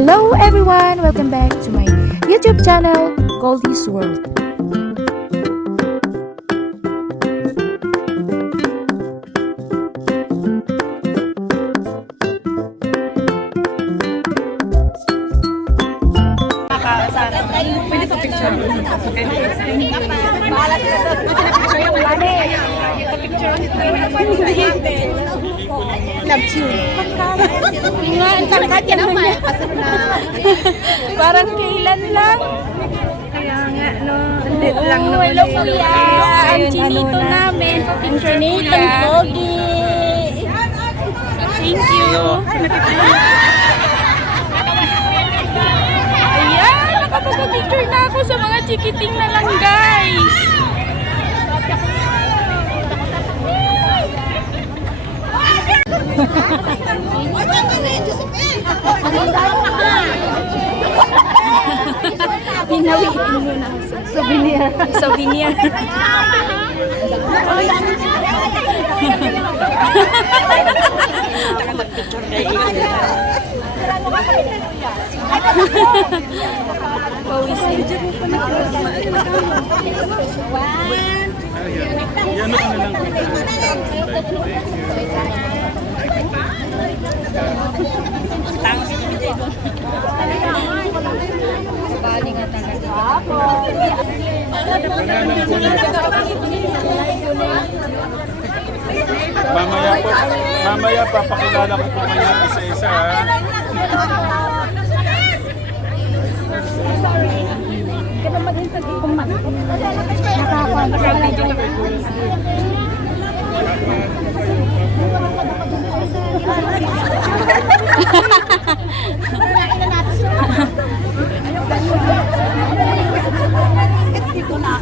Hello everyone! Welcome back to my YouTube channel, Goldie's World. Pwede pa picture. Love you. Parang kailan lang? Kaya nga, no. Andit lang naman. Hello kuya! Ang chinito namin. Picture nito. Pogi! Thank you! Ayan! Nakapag-picture na ako sa mga chikiting na lang guys! Hinawiin mo na. Souvenir. Souvenir. Pawisin. Yan na lang. Bali nga talaga. Mamaya papakilala ko po kayo isa-isa ha.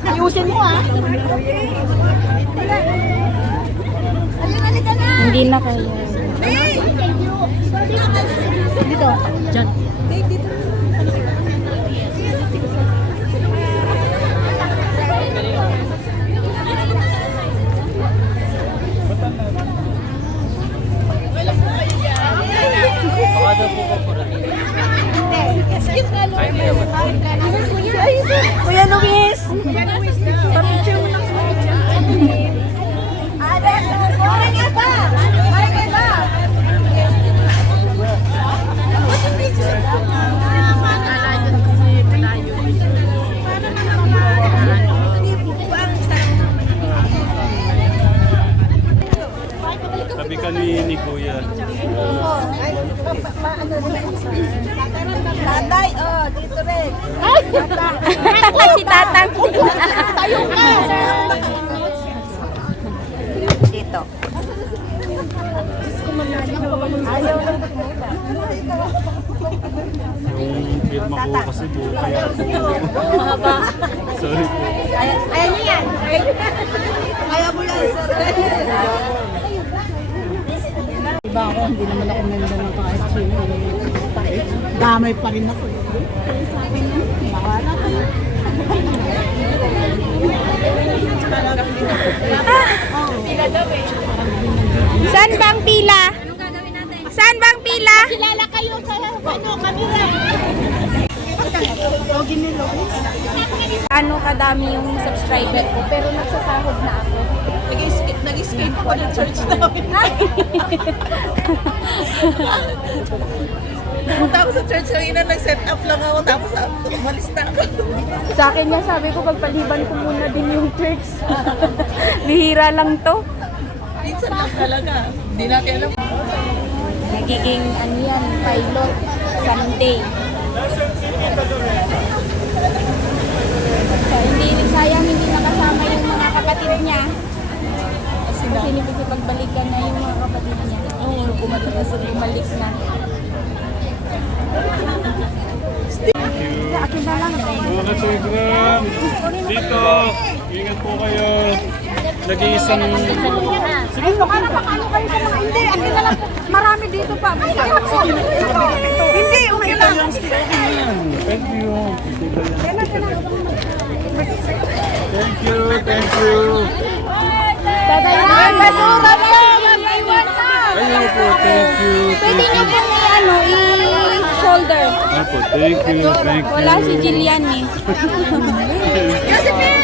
Ayusin mo, ah. Hindi na kaya. Dito. Diyan. Kuya Luis! Sabi ka ni Kuya. Tatay, oh, dito rin. Si Tatang. Tayo ka. Dito. Yung firma ko kasi buo kaya. Sorry po. Ayan niya yan. Kaya mo yan, sir. Diba ako, hindi naman ako nanda ng kahit sino. Damay pa rin ako. Sabi niya, bahala kayo. Saan bang pila? Saan bang pila? Kilala kayo sa kamera. Ano kadami yung subscriber ko pero nagsasahod na ako. Nag-escape ako ng church namin. Pumunta ako sa church kanina, nag-set up lang ako, tapos umalis na ako. Sa akin nga sabi ko pagpaliban ko muna din yung church. Bihira lang to. Minsan lang talaga. Hindi natin alam. Nagiging ano yan, pilot Sunday. So, sayang hindi nakasama yung mga kapatid niya. Kasi pagbalikan na yung mga kapatid niya. Oo, bumalik na sila, bumalik na. Akin na lang. Mga Telegram, dito, ingat po kayo. Nag-iisang... Sige, baka kayo sa mga hindi. Akin na lang. Marami dito pa. Hindi, okay lang. Thank you. Thank you, thank you. Dadayan! Basura na! Ayun po, thank you. Pwede niyo pong i-shoulder. Opo, thank you, thank you. Wala si Jillian eh.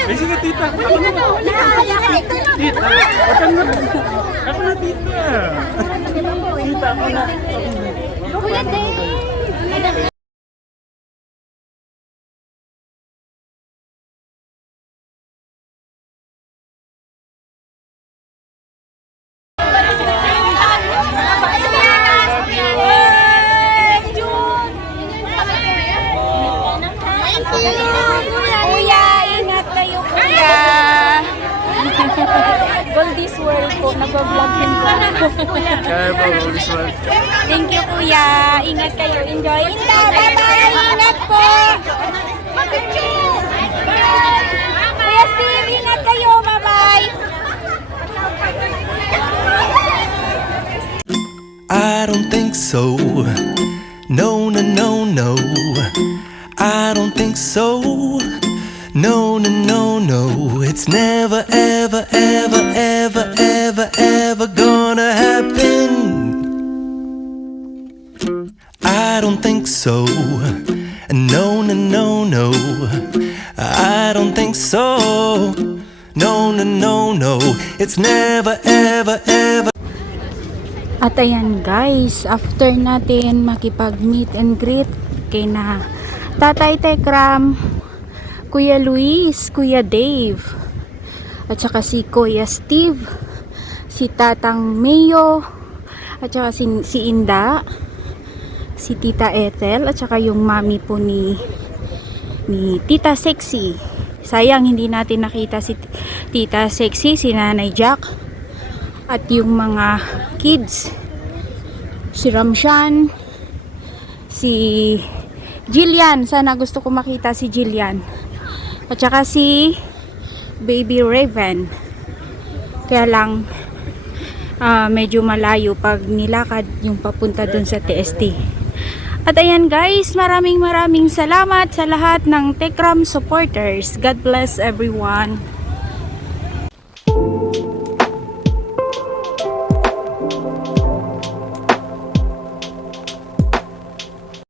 Eh, sige, tita. Ako na. Tita, ako na. Ako na, tita. Tita, ako na. Kuya, ingat kayo kuya. Goldie's World po, nag-vlog din po. Kaya ba, this one? Thank you kuya. Ingat kayo. Enjoy. Inta, bye-bye. Ingat po. Kuya Steve, ingat kayo. Bye-bye. I don't think so. No, no, no, no. I don't think so. No, no, no, no. It's never, ever, ever, ever, ever, ever gonna happen. I don't think so. No, no, no, no. I don't think so. No, no, no, no. It's never, ever, ever. At ayan guys, after natin makipag-meet and greet kay na Tatay Tekram, Kuya Luis, Kuya Dave, at saka si Kuya Steve, si Tatang Mayo, at saka si Inda, si Tita Ethel, at saka yung mami po ni Tita Sexy. Sayang hindi natin nakita si Tita Sexy, si Nanay Jack, at yung mga kids, si Ramshan, si Jillian. Sana gusto ko makita si Jillian, at saka si Baby Raven. Kaya lang medyo malayo pag nilakad yung papunta dun sa TST. At ayan guys, maraming salamat sa lahat ng Tekram supporters. God bless everyone.